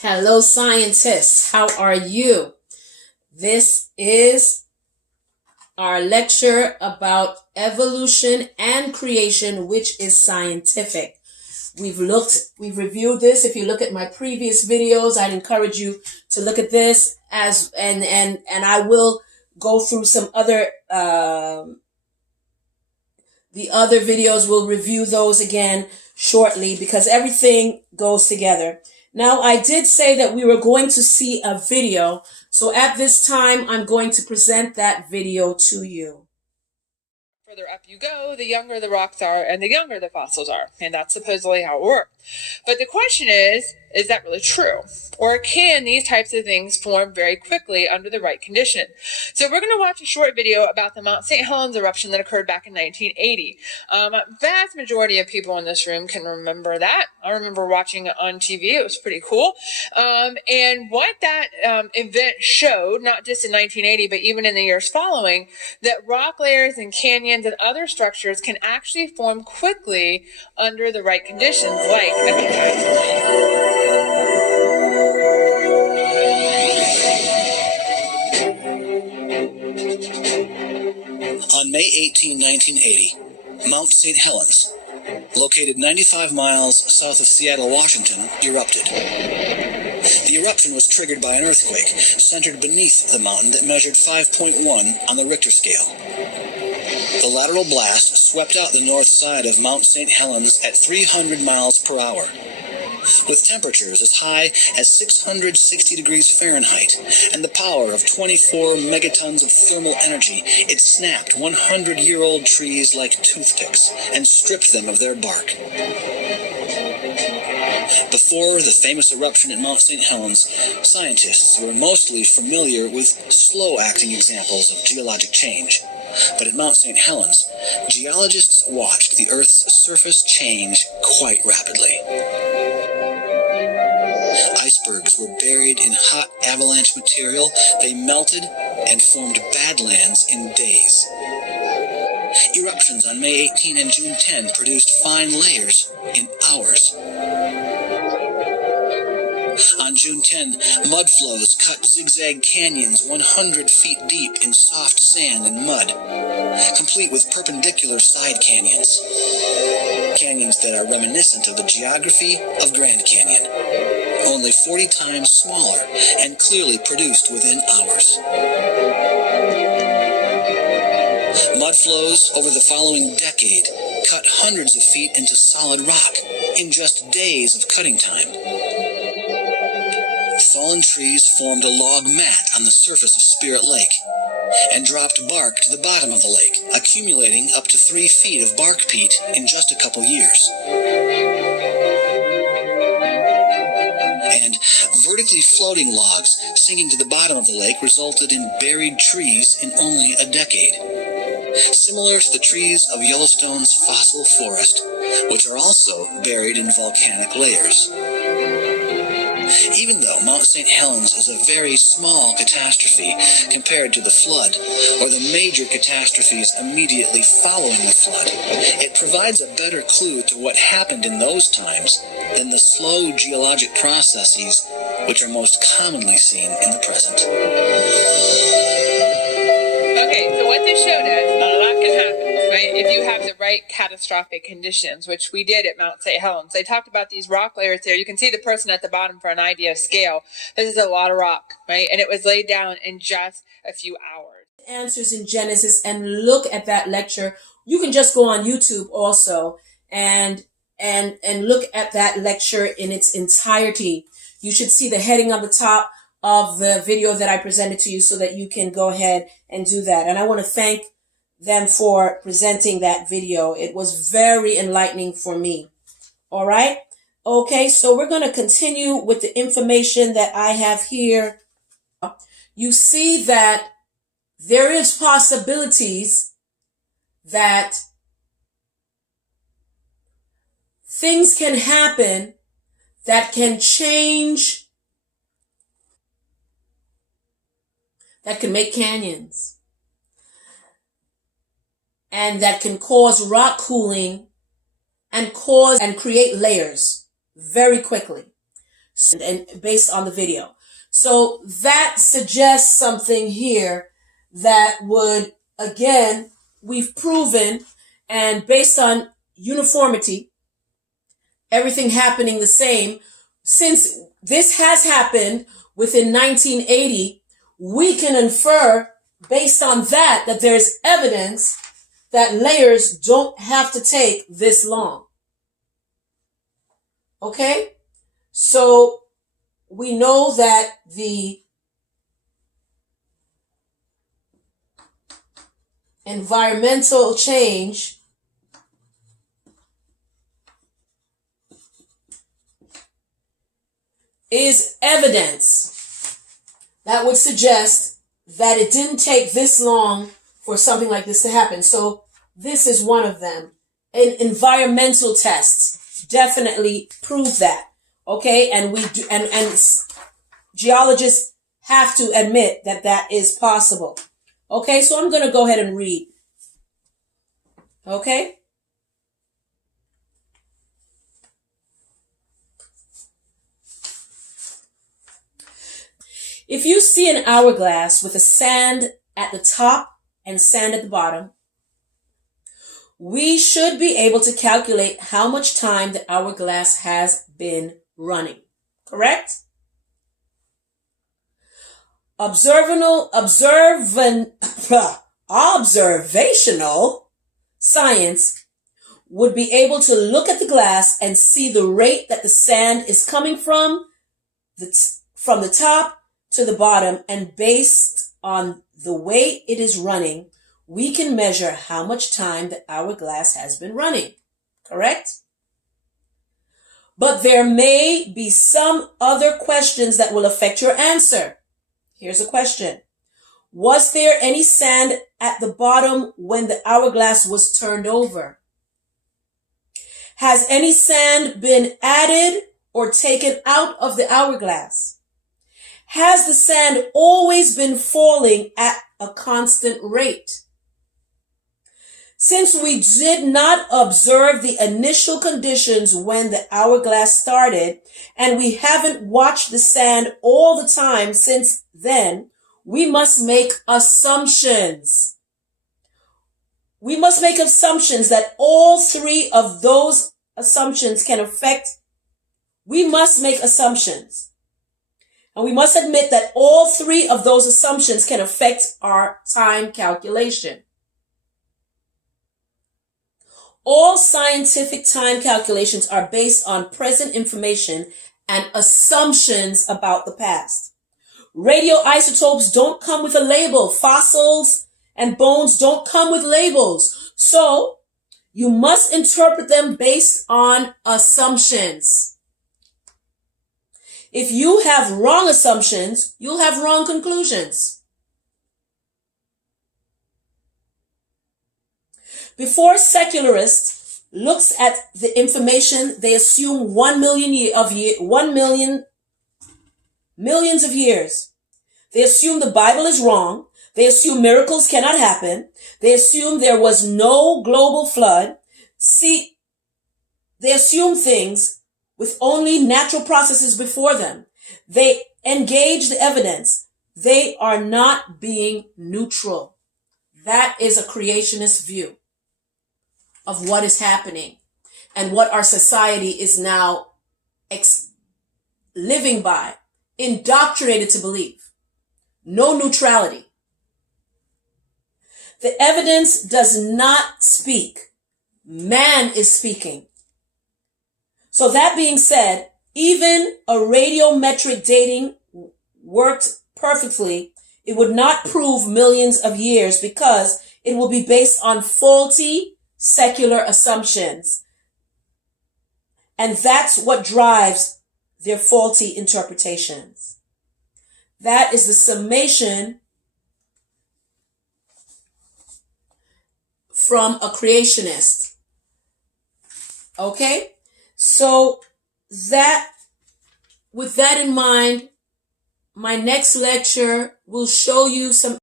Hello, scientists. How are you? This is our lecture about evolution and creation, which is scientific. We've reviewed this. If you look at my previous videos, I'd encourage you to look at this and I will go through some other, the other videos. We'll review those again shortly because everything goes together. Now, I did say that we were going to see a video, so at this time, I'm going to present that video to you. Further up you go, the younger the rocks are and the younger the fossils are, and that's supposedly how it works. But the question is that really true? Or can these types of things form very quickly under the right conditions? So we're going to watch a short video about the Mount St. Helens eruption that occurred back in 1980. Vast majority of people in this room can remember that. I remember watching it on TV. It was pretty cool. And what that event showed, not just in 1980, but even in the years following, that rock layers and canyons and other structures can actually form quickly under the right conditions, like a catastrophe. On May 18, 1980, Mount St. Helens, located 95 miles south of Seattle, Washington, erupted. The eruption was triggered by an earthquake centered beneath the mountain that measured 5.1 on the Richter scale. The lateral blast swept out the north side of Mount St. Helens at 300 miles per hour. With temperatures as high as 660 degrees Fahrenheit and the power of 24 megatons of thermal energy, it snapped 100-year-old trees like toothpicks and stripped them of their bark. Before the famous eruption at Mount St. Helens, scientists were mostly familiar with slow-acting examples of geologic change. But at Mount St. Helens, geologists watched the Earth's surface change quite rapidly. Icebergs were buried in hot avalanche material. They melted and formed badlands in days. Eruptions on May 18 and June 10 produced fine layers in hours. On June 10, mud flows cut zigzag canyons 100 feet deep in soft sand and mud, complete with perpendicular side canyons. Canyons that are reminiscent of the geography of Grand Canyon, only 40 times smaller and clearly produced within hours. Mud flows over the following decade cut hundreds of feet into solid rock in just days of cutting time. Fallen trees formed a log mat on the surface of Spirit Lake and dropped bark to the bottom of the lake, accumulating up to 3 feet of bark peat in just a couple years. And vertically floating logs sinking to the bottom of the lake resulted in buried trees in only a decade, similar to the trees of Yellowstone's fossil forest, which are also buried in volcanic layers. Even though Mount St. Helens is a very small catastrophe compared to the flood or the major catastrophes immediately following the flood, it provides a better clue to what happened in those times than the slow geologic processes which are most commonly seen in the present. Okay, so what this showed us, a lot can happen, right? If you have the right catastrophic conditions, which we did at Mount St. Helens. They talked about these rock layers there. You can see the person at the bottom for an idea of scale. This is a lot of rock, right? And it was laid down in just a few hours. Answers in Genesis and look at that lecture. You can just go on YouTube also and look at that lecture in its entirety. You should see the heading on the top of the video that I presented to you so that you can go ahead and do that. And I want to thank them for presenting that video. It was very enlightening for me. All right. Okay. So we're going to continue with the information that I have here. You see that there is possibilities that things can happen that can change, that can make canyons, and that can cause rock cooling and create layers very quickly. and based on the video. So that suggests something here that would, again, we've proven, and based on uniformity, everything happening the same, since this has happened within 1980, we can infer based on that there's evidence that layers don't have to take this long. Okay? So we know that the environmental change is evidence that would suggest that it didn't take this long for something like this to happen. So this is one of them. And environmental tests definitely prove that. Okay, and we do, and geologists have to admit that that is possible. Okay, so I'm going to go ahead and read. Okay? If you see an hourglass with a sand at the top and sand at the bottom, we should be able to calculate how much time the hourglass has been running. Correct? Observational science would be able to look at the glass and see the rate that the sand is coming from the top to the bottom, and based on the way it is running, we can measure how much time the hourglass has been running. Correct? But there may be some other questions that will affect your answer. Here's a question. Was there any sand at the bottom when the hourglass was turned over? Has any sand been added or taken out of the hourglass? Has the sand always been falling at a constant rate? Since we did not observe the initial conditions when the hourglass started, and we haven't watched the sand all the time since then, we must make assumptions. We must make assumptions that all three of those assumptions can affect. We must make assumptions. And we must admit that all three of those assumptions can affect our time calculation. All scientific time calculations are based on present information and assumptions about the past. Radioisotopes don't come with a label. Fossils and bones don't come with labels. So you must interpret them based on assumptions. If you have wrong assumptions, you'll have wrong conclusions. Before secularists looks at the information, they assume 1 million millions of years. They assume the Bible is wrong. They assume miracles cannot happen. They assume there was no global flood. They assume things with only natural processes before them. They engage the evidence. They are not being neutral. That is a creationist view of what is happening and what our society is now living by, indoctrinated to believe. No neutrality. The evidence does not speak. Man is speaking. So that being said, even a radiometric dating worked perfectly, it would not prove millions of years because it will be based on faulty secular assumptions. And that's what drives their faulty interpretations. That is the summation from a creationist. Okay? So with that in mind, my next lecture will show you some